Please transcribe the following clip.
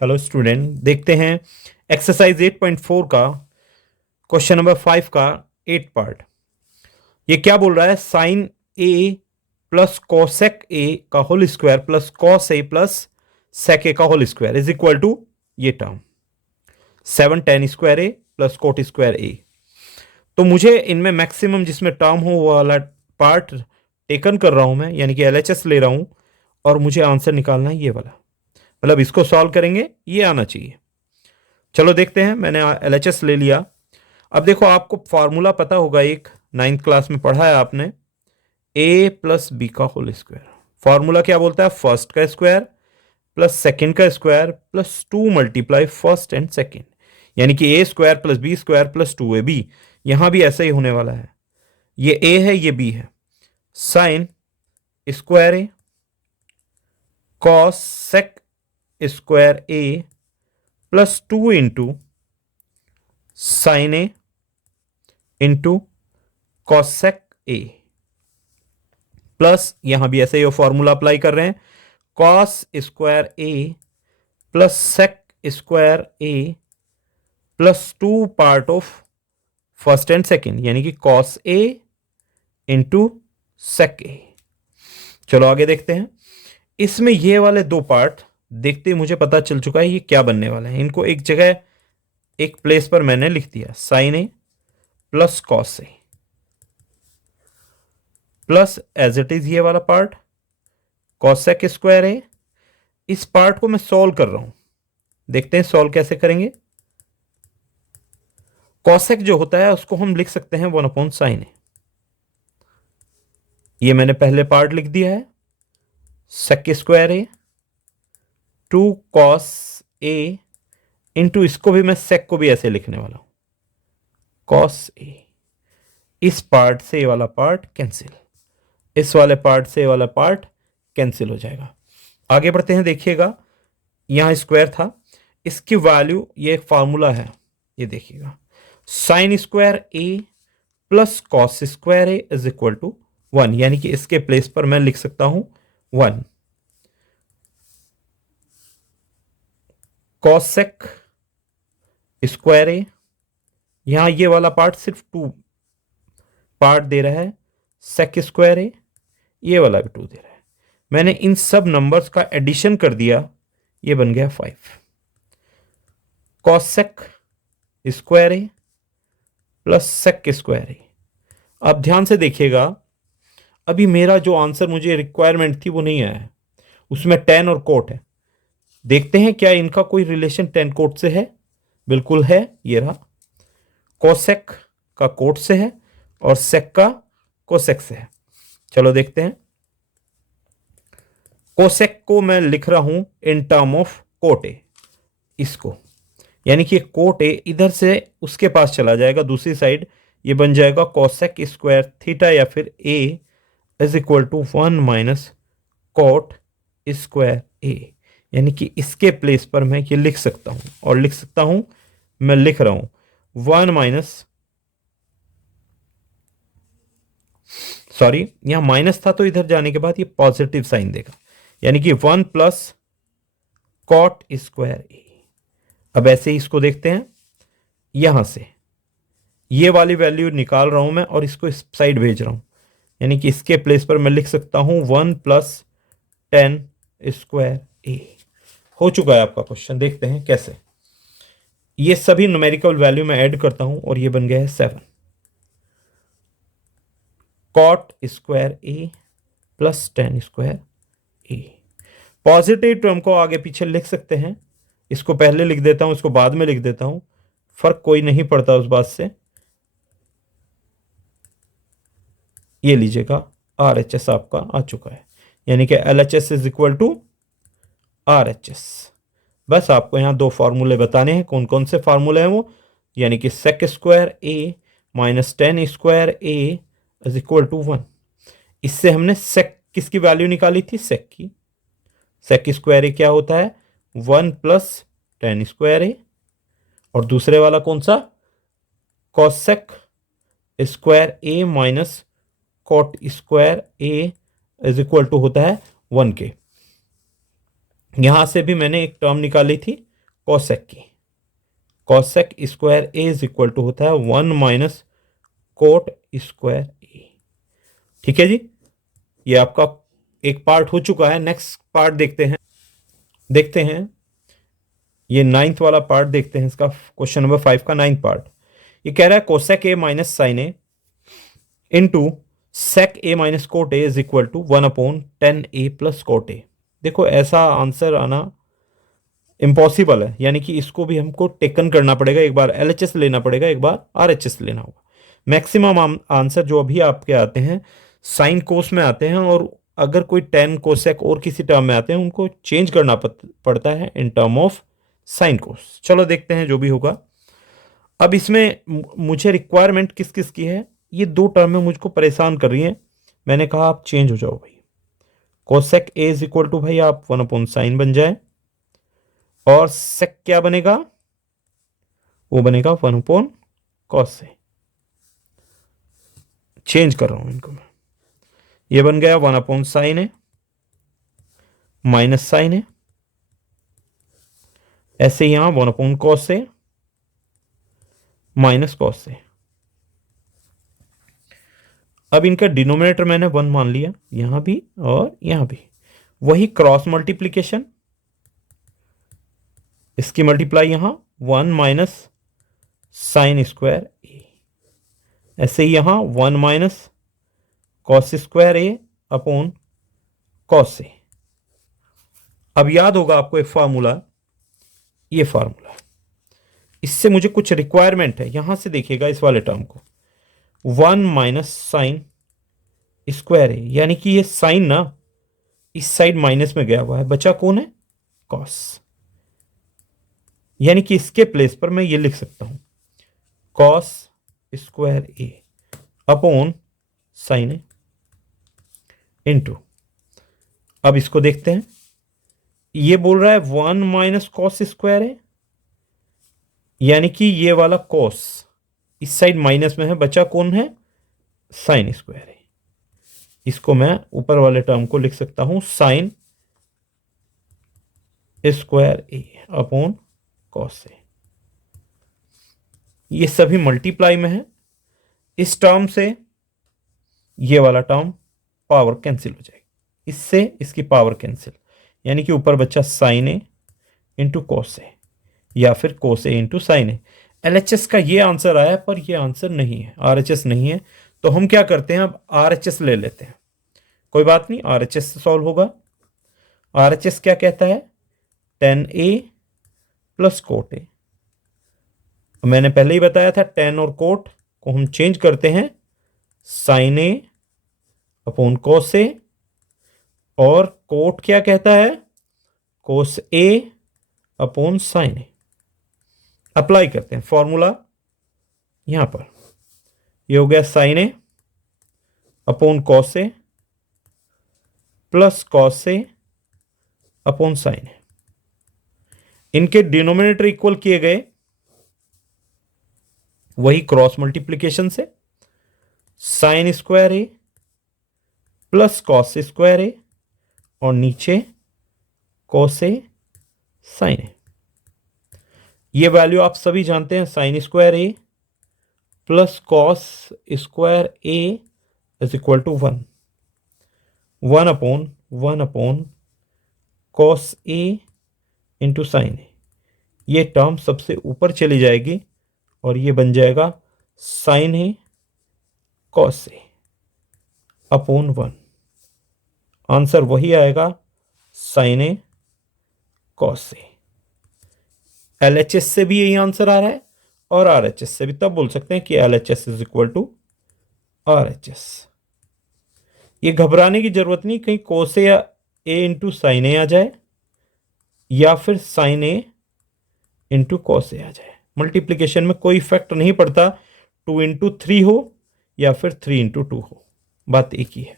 Hello student, देखते हैं exercise 8.4 का क्वेश्चन नंबर 5 का 8 पार्ट। ये क्या बोल रहा है? Sine A plus cosec A का whole square plus cos A plus sec A का whole square is equal to ये term 7 tan square A plus cot square A. तो मुझे इनमें मैक्सिमम जिसमें टर्म हो वो वाला पार्ट टेकन कर रहा हूं मैं, यानी कि एलएचएस ले रहा हूं, और मुझे आंसर निकालना है ये वाला। मतलब इसको सॉल्व करेंगे, ये आना चाहिए। चलो देखते हैं, मैंने एलएचएस ले लिया। अब देखो, आपको फॉर्मूला पता होगा, एक 9th क्लास में पढ़ा है आपने, ए प्लस बी का होल स्क्वायर। फॉर्मूला क्या बोलता है? फर्स्ट का स्क्वायर प्लस सेकेंड का square plus 2 multiply first and second, यानी कि A square plus B square plus 2ab। यहां भी ऐसा ही होने वाला है। ये ए है, ये बी है। Sine square A cosec square A plus 2 into sine A into cosec A, plus यहां भी ऐसे ही फॉर्मूला अप्लाई कर रहे हैं, cos square A plus sec square A plus 2 part of first and second, यानी कि कॉस ए इंटू सेक ए। चलो आगे देखते हैं। इसमें ये वाले दो पार्ट देखते ही मुझे पता चल चुका है ये क्या बनने वाले हैं। इनको एक जगह एक प्लेस पर मैंने लिख दिया, sine A plus cos A plus as it is ये वाला पार्ट कॉसेक स्क्वायर ए। इस पार्ट को मैं सॉल्व कर रहा हूं, देखते हैं सॉल्व कैसे करेंगे। कॉसेक जो होता है उसको हम लिख सकते हैं 1/sin ए। ये मैंने पहले पार्ट लिख दिया है, सेक square A 2 cos A into, इसको भी मैं सेक को भी ऐसे लिखने वाला हूं, कॉस ए। इस पार्ट से ये वाला पार्ट कैंसिल, इस वाले पार्ट से ये वाला पार्ट कैंसिल हो जाएगा। आगे बढ़ते हैं, देखिएगा यहां स्क्वायर था, इसकी वैल्यू, ये एक फार्मूला है, ये देखिएगा, sine square A plus cos square A is equal to 1, यानी कि इसके प्लेस पर मैं लिख सकता हूं 1। कॉसेक स्क्वायर ए, यहां ये वाला पार्ट सिर्फ 2 पार्ट दे रहा है, सेक स्क्वायर ए, ये वाला भी 2 दे रहा है। मैंने इन सब नंबर्स का एडिशन कर दिया, ये बन गया 5। Cosec square A plus sec square ए। अब ध्यान से देखिएगा, अभी मेरा जो आंसर मुझे रिक्वायरमेंट थी वो नहीं आया है, उसमें टेन और कोट है। देखते हैं क्या इनका कोई रिलेशन टेन कोट से है। बिल्कुल है, ये रहा, कोसेक का कोट से है और सेक का कोसेक से है। चलो देखते हैं। कोसेक को मैं लिख रहा हूं in term of cot A, इसको, यानी कि कोट ए इधर से उसके पास चला जाएगा दूसरी साइड, ये बन जाएगा कोसेक स्क्वायर थीटा या फिर A is equal to 1 minus cot square A, यानी कि इसके प्लेस पर मैं ये लिख सकता हूं, और लिख सकता हूं, मैं लिख रहा हूं 1 माइनस, सॉरी यहां माइनस था तो इधर जाने के बाद ये पॉजिटिव साइन देगा, यानी कि 1 प्लस कॉट स्क्वायर ए। अब ऐसे ही इसको देखते हैं, यहां से ये वाली वैल्यू निकाल रहा हूं मैं और इसको इस साइड भेज रहा हूं, यानी कि इसके प्लेस पर मैं लिख सकता हूं 1 प्लस 10 स्क्वायर ए। हो चुका है आपका क्वेश्चन, देखते हैं कैसे। ये सभी न्यूमेरिकल वैल्यू में ऐड करता हूं और ये बन गया है 7 cot square A plus 10 square A. Positive term को आगे पीछे लिख सकते हैं, इसको पहले लिख देता हूं, इसको बाद में लिख देता हूं, फर्क कोई नहीं पड़ता उस बात से। ये लीजिएगा, RHS आपका आ चुका है, यानी कि LHS is equal to RHS। बस आपको यहां दो फार्मूले बताने हैं, कौन कौन से फार्मूले हैं वो, यानी कि sec square A minus 10 square A is equal to 1। इससे हमने सेक किसकी वैल्यू निकाली थी? सेक की। सेक स्क्वायर ए क्या होता है? 1 प्लस 10 स्क्वायर ए, और दूसरे वाला कौन सा? Cosec square A minus cot square A is equal to होता है 1 के। यहां से भी मैंने एक टर्म निकाली थी, कोसेक की। Cosec square A is equal to होता है 1 माइनस कोट स्क्वायर ए। ठीक है जी, ये आपका एक पार्ट हो चुका है। नेक्स्ट पार्ट देखते हैं ये 9th वाला पार्ट देखते हैं इसका, क्वेश्चन नंबर 5 का 9th पार्ट। ये कह रहा है cosec A minus sine A into sec A minus cot A is equal to 1/10 a plus cot A. देखो ऐसा आंसर आना इम्पॉसिबल है, यानी कि इसको भी हमको टेकन करना पड़ेगा, एक बार एलएचएस लेना पड़ेगा, एक बार आरएचएस लेना होगा। मैक्सिमम आंसर जो अभी आपके आते हैं साइन कोस में आते हैं, और अगर कोई टेन कोसेक और किसी टर्म में आते हैं उनको चेंज करना पड़ता है in term of sine cos. चलो देखते हैं जो भी होगा। अब इसमें मुझे रिक्वायरमेंट किस किस की है, ये दो टर्में मुझको परेशान कर रही हैं। मैंने कहा आप चेंज हो जाओ भाई, cosec A is equal to भाई आप 1/sin बन जाए, और सेक क्या बनेगा, वो बनेगा 1/cos ए। चेंज कर रहा हूं इनको मैं, ये बन गया 1/sin ए माइनस साइन ए, ऐसे यहां 1/cos ए माइनस cos ए। अब इनका डिनोमिनेटर मैंने 1 मान लिया, यहां भी और यहां भी, वही क्रॉस मल्टीप्लीकेशन, इसकी मल्टीप्लाई यहां 1 माइनस साइन स्क्वायर ए, ऐसे ही यहां 1 माइनस कॉस स्क्वायर ए अपॉन कॉस ए। अब याद होगा आपको एक फार्मूला, ये फार्मूला, इससे मुझे कुछ रिक्वायरमेंट है। यहां से देखिएगा इस वाले टर्म को, 1 माइनस साइन स्क्वायर है, यानी कि ये साइन ना इस साइड माइनस में गया हुआ है, बचा कौन है, कॉस। यानी कि इसके प्लेस पर मैं ये लिख सकता हूं cos square A upon sine A into, अब इसको देखते हैं, ये बोल रहा है 1 माइनस कॉस स्क्वायर है, यानी कि ये वाला कॉस इस साइड माइनस में है, बचा कौन है, साइन स्क्वायर है। इसको मैं ऊपर वाले टर्म को लिख सकता हूं साइन स्क्वायर ए अपॉन कॉस ए। ये सभी मल्टीप्लाई में है, इस टर्म से ये वाला टर्म पावर कैंसिल हो जाएगी, इससे इसकी पावर कैंसिल, यानी कि ऊपर बच्चा sign A into cos A, या फिर कोस ए इंटू साइन ए। एलएचएस का ये आंसर आया, पर ये आंसर नहीं है, आरएचएस नहीं है, तो हम क्या करते हैं, अब आरएचएस ले लेते हैं। कोई बात नहीं, आरएचएस से सॉल्व होगा। आरएचएस क्या कहता है, tan a प्लस कोट ए। मैंने पहले ही बताया था tan और कोट को हम चेंज करते हैं साइन ए अपॉन कोस ए, और कोट क्या कहता है, कोस ए अपॉन साइन ए। अप्लाई करते हैं फॉर्मूला यहां पर, ये हो गया sign A upon cos A plus cos A upon sine ए। इनके डिनोमिनेटर इक्वल किए गए, वही क्रॉस मल्टीप्लीकेशन से sign square A plus cos square ए, और नीचे कॉस ए साइन ए। ये वैल्यू आप सभी जानते हैं, sine square A plus cos square A is equal to 1 upon cos A into sine A. ये टर्म सबसे ऊपर चली जाएगी और ये बन जाएगा sign A cos A upon 1। Answer वही आएगा, sign A cos A. LHS से भी यही आंसर आ रहा है, और आरएचएस से भी, तब बोल सकते हैं कि LHS is equal to RHS. ये घबराने की जरूरत नहीं, कहीं कोस ए इंटू साइन ए आ जाए, या फिर sign A into cos A आ जाए। मल्टीप्लीकेशन में कोई इफेक्ट नहीं पड़ता, 2 इंटू 3 हो या फिर 3 इंटू 2 हो, बात एक ही है।